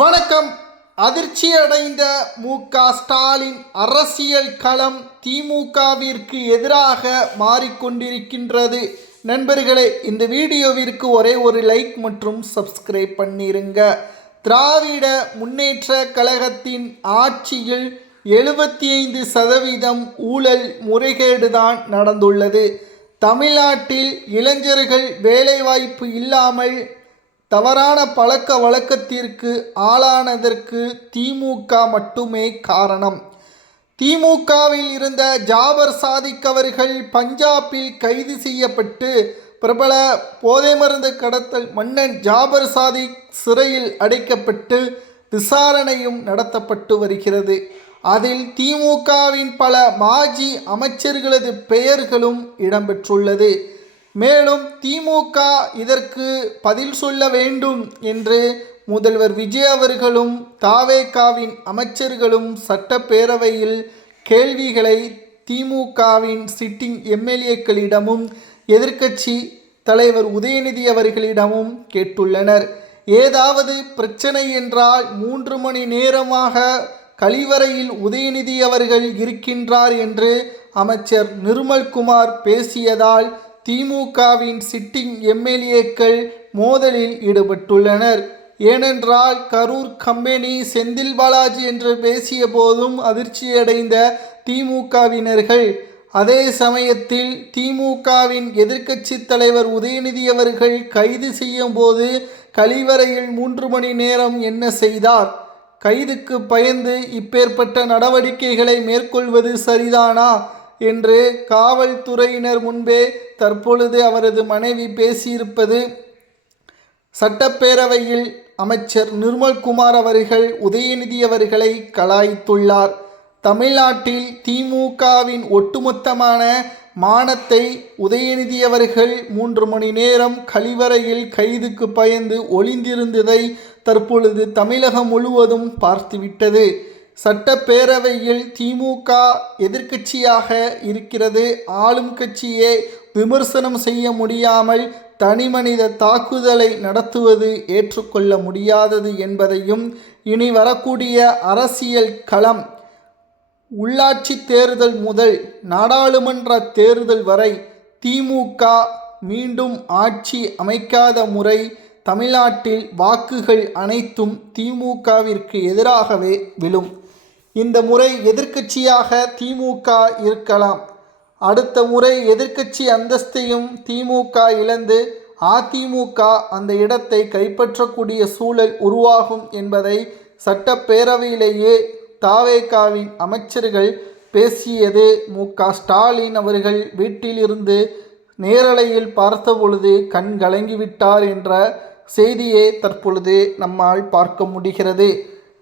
வணக்கம். அதிர்ச்சி அடைந்த மு.க.ஸ்டாலின் அரசியல் களம் திமுகவிற்கு எதிராக மாறிக்கொண்டிருக்கின்றது. நண்பர்களே, இந்த வீடியோவிற்கு ஒரே ஒரு லைக் மற்றும் சப்ஸ்கிரைப் பண்ணிருங்க. திராவிட முன்னேற்ற கழகத்தின் ஆட்சியில் 75% ஊழல் முறைகேடுதான் நடந்துள்ளது. தமிழ்நாட்டில் இளைஞர்கள் வேலைவாய்ப்பு இல்லாமல் தவறான பழக்க வழக்கத்திற்கு ஆளானதற்கு திமுக மட்டுமே காரணம். திமுகவில் இருந்த ஜாபர் சாதிக் அவர்கள் பஞ்சாபில் கைது செய்யப்பட்டு பிரபல போதை மருந்து கடத்தல் மன்னன் ஜாபர் சாதிக் சிறையில் அடைக்கப்பட்டு விசாரணையும் நடத்தப்பட்டு வருகிறது. அதில் திமுகவின் பல மாஜி அமைச்சர்களது பெயர்களும் இடம்பெற்றுள்ளது. மேலும் திமுக இதற்கு பதில் சொல்ல வேண்டும் என்று முதல்வர் விஜய் அவர்களும் தாவேகாவின் அமைச்சர்களும் சட்டப்பேரவையில் கேள்விகளை திமுகவின் சிட்டிங் எம்எல்ஏக்களிடமும் எதிர்க்கட்சி தலைவர் உதயநிதி அவர்களிடமும் கேட்டுள்ளனர். ஏதாவது பிரச்சனை என்றால் 3 மணி நேரமாக கழிவறையில் உதயநிதி அவர்கள் இருக்கின்றார் என்று அமைச்சர் நிர்மல்குமார் பேசியதால் திமுகவின் சிட்டிங் எம்எல்ஏக்கள் மோதலில் ஈடுபட்டுள்ளனர். ஏனென்றால் கரூர் கம்பெனி செந்தில் பாலாஜி என்று பேசிய போதும் அதிர்ச்சியடைந்த திமுகவினர்கள், அதே சமயத்தில் திமுகவின் எதிர்க்கட்சி தலைவர் உதயநிதி அவர்கள் கைது செய்யும் போது கழிவறையில் 3 மணி நேரம் என்ன செய்தார்? கைதுக்கு பயந்து இப்பேற்பட்ட நடவடிக்கைகளை மேற்கொள்வது சரிதானா என்று காவல்துறையினர் முன்பே தற்பொழுது அவரது மனைவி பேசியிருப்பது சட்டப்பேரவையில் அமைச்சர் நிர்மல்குமார் அவர்கள் உதயநிதி அவர்களை கலாய்த்துள்ளார். தமிழ்நாட்டில் திமுகவின் ஒட்டுமொத்தமான மானத்தை உதயநிதி அவர்கள் 3 மணி நேரம் கழிவறையில் கைதுக்கு பயந்து ஒளிந்திருந்ததை தற்பொழுது தமிழகம் முழுவதும் பார்த்துவிட்டது. சட்டப்பேரவையில் திமுக எதிர்க்கட்சியாக இருக்கிறது. ஆளும் கட்சியே விமர்சனம் செய்ய முடியாமல் தனிமனித தாக்குதலை நடத்துவது ஏற்றுக்கொள்ள முடியாதது என்பதையும், இனி வரக்கூடிய அரசியல் களம் உள்ளாட்சி தேர்தல் முதல் நாடாளுமன்ற தேர்தல் வரை திமுக மீண்டும் ஆட்சி அமைக்காத முறை தமிழ்நாட்டில் வாக்குகள் அனைத்தும் திமுகவிற்கு எதிராகவே விழும். இந்த முறை எதிர்க்கட்சியாக திமுக இருக்கலாம். அடுத்த முறை எதிர்க்கட்சி அந்தஸ்தையும் திமுக இழந்து அதிமுக அந்த இடத்தை கைப்பற்றக்கூடிய சூழல் உருவாகும் என்பதை சட்டப்பேரவையிலேயே தாவேகாவின் அமைச்சர்கள் பேசியது மு.க.ஸ்டாலின் அவர்கள் வீட்டிலிருந்து நேரலையில் பார்த்தபொழுது கண் கலங்கிவிட்டார் என்ற செய்தியை தற்பொழுது நம்மால் பார்க்க முடிகிறது.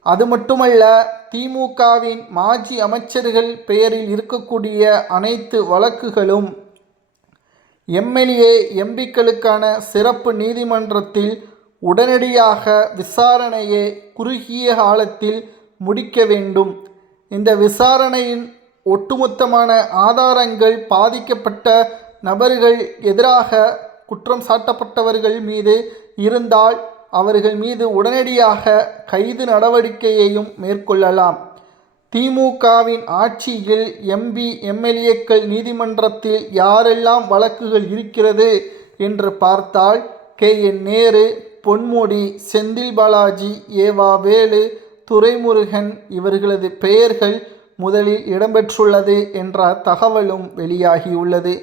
அது மட்டுமல்ல, திமுகவின் மாஜி அமைச்சர்கள் பெயரில் இருக்கக்கூடிய அனைத்து வழக்குகளும் எம்எல்ஏ எம்பிக்களுக்கான சிறப்பு நீதிமன்றத்தில் உடனடியாக விசாரணையை குறுகிய காலத்தில் முடிக்க வேண்டும். இந்த விசாரணையின் ஒட்டுமொத்தமான ஆதாரங்கள் பாதிக்கப்பட்ட நபர்கள் எதிராக குற்றம் சாட்டப்பட்டவர்கள் மீது இருந்தால் அவர்கள் மீது உடனடியாக கைது நடவடிக்கையையும் மேற்கொள்ளலாம். திமுகவின் ஆட்சியில் எம்பி எம்எல்ஏக்கள் நீதிமன்றத்தில் யாரெல்லாம் வழக்குகள் இருக்கிறது என்று பார்த்தால் கே.என். நேரு, பொன்முடி, செந்தில் பாலாஜி, ஏவா வேலு, துரைமுருகன் இவர்களது பெயர்கள் முதலில் இடம்பெற்றுள்ளது என்ற தகவலும் வெளியாகியுள்ளது.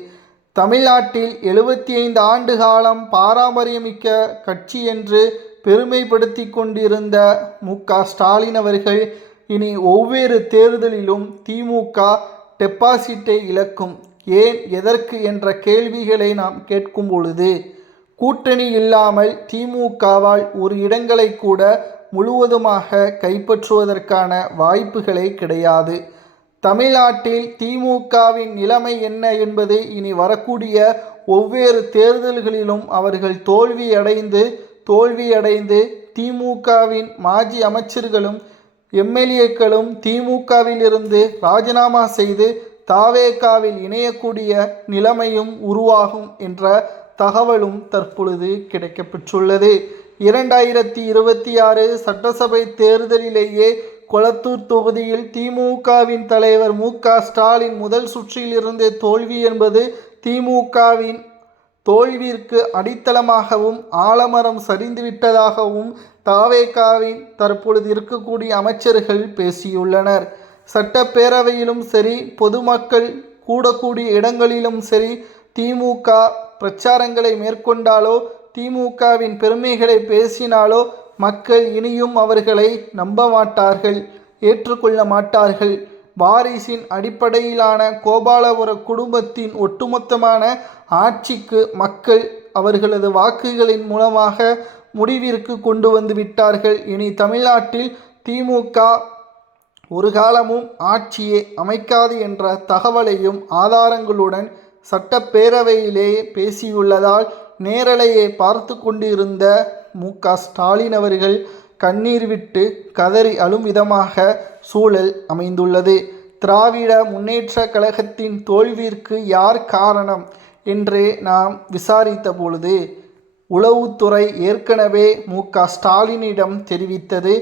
தமிழ்நாட்டில் 75 ஆண்டு காலம் பாரம்பரியமிக்க கட்சி என்று பெருமைப்படுத்தி கொண்டிருந்த மு.க.ஸ்டாலின் அவர்கள் இனி ஒவ்வொரு தேர்தலிலும் திமுக டெபாசிட்டை இழக்கும். ஏன், எதற்கு என்ற கேள்விகளை நாம் கேட்கும் பொழுது, கூட்டணி இல்லாமல் திமுகவால் ஒரு இடங்களை கூட முழுவதுமாக கைப்பற்றுவதற்கான வாய்ப்புகளே கிடையாது. தமிழ்நாட்டில் திமுகவின் நிலைமை என்ன என்பது இனி வரக்கூடிய ஒவ்வொரு தேர்தல்களிலும் அவர்கள் தோல்வியடைந்து திமுகவின் மாஜி அமைச்சர்களும் எம்எல்ஏக்களும் திமுகவிலிருந்து ராஜினாமா செய்து தாவேகாவில் இணையக்கூடிய நிலைமையும் உருவாகும் என்ற தகவலும் தற்பொழுது கிடைக்கப்பெற்றுள்ளது. 2026 சட்டசபை தேர்தலிலேயே கொளத்தூர் தொகுதியில் திமுகவின் தலைவர் மு.க.ஸ்டாலின் முதல் சுற்றில் இருந்த தோல்வி என்பது திமுகவின் தோல்விற்கு அடித்தளமாகவும் ஆலமரம் சரிந்துவிட்டதாகவும் தாவேகாவின் தற்பொழுது இருக்கக்கூடிய அமைச்சர்கள் பேசியுள்ளனர். சட்டப்பேரவையிலும் சரி, பொதுமக்கள் கூடக்கூடிய இடங்களிலும் சரி, திமுக பிரச்சாரங்களை மேற்கொண்டாலோ திமுகவின் பெருமைகளை பேசினாலோ மக்கள் இனியும் அவர்களை நம்ப மாட்டார்கள், ஏற்றுக்கொள்ள மாட்டார்கள். வாரிசின் அடிப்படையிலான கோபாலபுர குடும்பத்தின் ஒட்டுமொத்தமான ஆட்சிக்கு மக்கள் அவர்களது வாக்குகளின் மூலமாக முடிவிற்கு கொண்டு வந்து விட்டார்கள். இனி தமிழ்நாட்டில் திமுக ஒரு காலமும் ஆட்சியை அமைக்காது என்ற தகவலையும் ஆதாரங்களுடன் சட்டப்பேரவையிலேயே பேசியுள்ளதால் நேரலையை பார்த்து கொண்டிருந்த மு.க.ஸ்டாலின் அவர்கள் கண்ணீர் விட்டு கதறி அழும் விதமாக சூழல் அமைந்துள்ளது. திராவிட முன்னேற்ற கழகத்தின் தோல்விற்கு யார் காரணம் என்று நாம் விசாரித்த பொழுது உளவுத்துறை ஏற்கனவே மு.க.ஸ்டாலினிடம் தெரிவித்தது,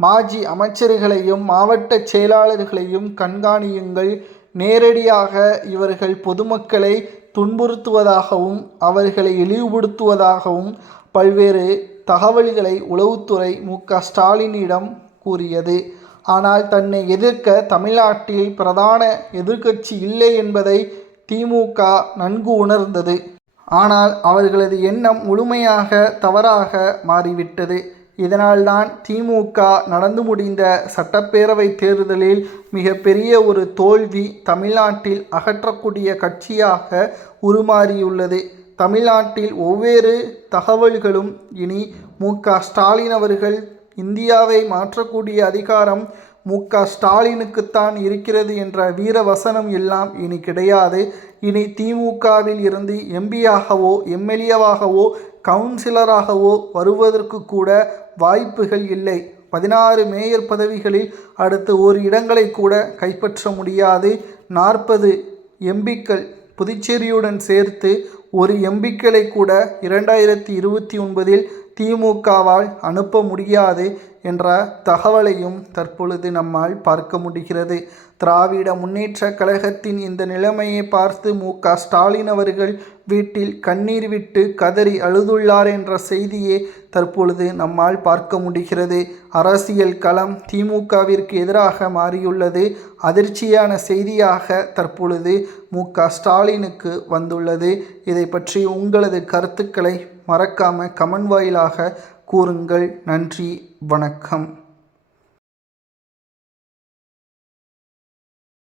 மாஜி அமைச்சர்களையும் மாவட்ட செயலாளர்களையும் கண்காணியுங்கள், நேரடியாக இவர்கள் பொதுமக்களை துன்புறுத்துவதாகவும் அவர்களை இழிவுபடுத்துவதாகவும் பல்வேறு தகவல்களை உளவுத்துறை மு.க.ஸ்டாலினிடம் கூறியது. ஆனால் தன்னை எதிர்க்க தமிழ்நாட்டில் பிரதான எதிர்க்கட்சி இல்லை என்பதை திமுக நன்கு உணர்ந்தது. ஆனால் அவர்களது எண்ணம் முழுமையாக தவறாக மாறிவிட்டது. இதனால்தான் திமுக நடந்து முடிந்த சட்டப்பேரவை தேர்தலில் மிகப்பெரிய ஒரு தோல்வி தமிழ்நாட்டில் அகற்றக்கூடிய கட்சியாக உருமாறியுள்ளது. தமிழ்நாட்டில் ஒவ்வொரு தகவல்களும் இனி மு.க.ஸ்டாலின் அவர்கள் இந்தியாவை மாற்றக்கூடிய அதிகாரம் மு.க.ஸ்டாலினுக்குத்தான் இருக்கிறது என்ற வீரவசனம் எல்லாம் இனி கிடையாது. இனி திமுகவில் இருந்து எம்பியாகவோ எம்எல்ஏவாகவோ கவுன்சிலராகவோ வருவதற்கு கூட வாய்ப்புகள் இல்லை. 16 மேயர் பதவிகளில் அடுத்த ஒரு இடங்களை கூட கைப்பற்ற முடியாது. 40 எம்பிக்கள் புதுச்சேரியுடன் சேர்த்து ஒரு எம்பிக்களை கூட 2029 திமுகவால் அனுப்ப முடியாது என்ற தகவலையும் தற்பொழுது நம்மால் பார்க்க முடிகிறது. திராவிட முன்னேற்ற கழகத்தின் இந்த நிலைமையை பார்த்து மு.க.ஸ்டாலின் அவர்கள் வீட்டில் கண்ணீர் விட்டு கதறி அழுதுள்ளார் என்ற செய்தியை தற்பொழுது நம்மால் பார்க்க முடிகிறது. அரசியல் களம் திமுகவிற்கு எதிராக மாறியுள்ளது. அதிர்ச்சியான செய்தியாக தற்பொழுது மு.க.ஸ்டாலினுக்கு வந்துள்ளது. இதை பற்றி உங்களது கருத்துக்களை மறக்காம கமெண்ட் வாயிலாக கூறுங்கள். நன்றி, வணக்கம்.